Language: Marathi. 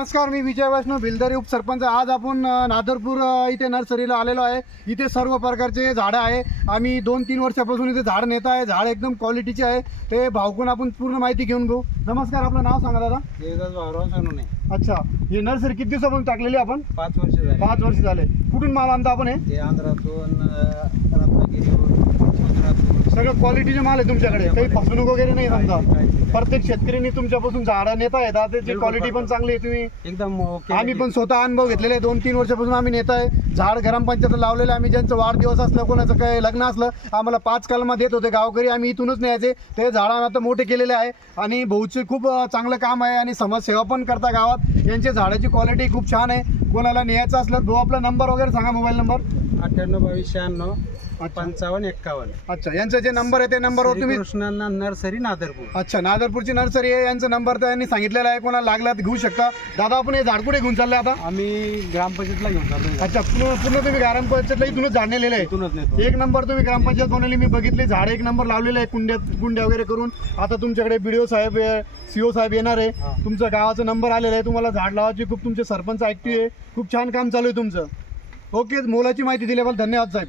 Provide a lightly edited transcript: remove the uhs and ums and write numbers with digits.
नमस्कार, मी विजय वैष्णव, भिलदरी उपसरपंच। आज आपण नादरपूर इथे नर्सरीला आलेलो आहे। इथे सर्व प्रकारचे झाडं आहे। आम्ही 2-3 वर्षापासून इथे झाड नेत आहे। झाड एकदम क्वालिटीचे आहे। ते भावकून आपण पूर्ण माहिती घेऊन घेऊ। नमस्कार, आपलं नाव सांगा दादा। देवदास भाऊराव सोनवणे। अच्छा, ही नर्सरी किती दिवसापासून टाकलेली आपण? 5 वर्ष झाले। 5 वर्ष झाले। कुठून माल आणता आपण? हे आंध्रातून, रत्नागिरीवरून, गुजरातून सगळं क्वालिटीचे माल आहे तुमच्याकडे, काही फसवणूक वगैरे नाही समजा? काहीच नाही. प्रत्येक शेतकऱ्यांनी तुमच्यापासून झाडं नेता येतात, त्याची क्वालिटी पण चांगली आहे। तुम्ही एकदम ओके। आम्ही पण स्वतः अनुभव घेतलेले आहे। 2-3 वर्षापासून आम्ही नेत आहे झाड। ग्रामपंचायत लावलेलं आम्ही, ज्यांचं वाढदिवस असलं, कोणाचं काही लग्न असलं, आम्हाला 5 कलमा देत होते गावकरी। आम्ही इथूनच न्यायचे। ते झाडांना आता मोठे केलेले आहे आणि भाऊचे खूप चांगलं काम आहे आणि समाजसेवा पण करता गावात। यांच्या झाडाची क्वालिटी खूप छान आहे। कोणाला न्यायचं असलं, भाऊ आपला नंबर वगैरे सांगा, मोबाईल नंबर। 98 22 96 55। अच्छा, यांचा जे नंबर आहे ते नंबरवर तुम्ही। कृष्णा नर्सरी, नादरपूर। अच्छा, नादरपूरची नर्सरी आहे। यांचा नंबर त्यांनी सांगितलेला आहे, कोणाला लागला तर घेऊ शकता। दादा, आपण हे झाड कुठे घेऊन चालले आता? आम्ही ग्रामपंचायतला घेऊन चाललो। अच्छा, पूर्ण तुम्ही ग्रामपंचायतला इथूनच झाड नेलेलं आहे? इथूनच नेतो। एक नंबर तुम्ही ग्रामपंचायत बनवली, मी बघितली। झाड एक नंबर लावलेलं आहे, कुंड्या वगैरे करून। आता तुमच्याकडे BDO साहेब, CO साहेब येणार आहे। तुमच्या गावाचा नंबर आलेला आहे। तुम्हाला झाड लावायची खूप, तुमचे सरपंच ऍक्टिव्ह आहे। खूप छान काम चालू आहे तुमचं। ओके, मोलाची माहिती दिल्याबद्दल धन्यवाद साहेब।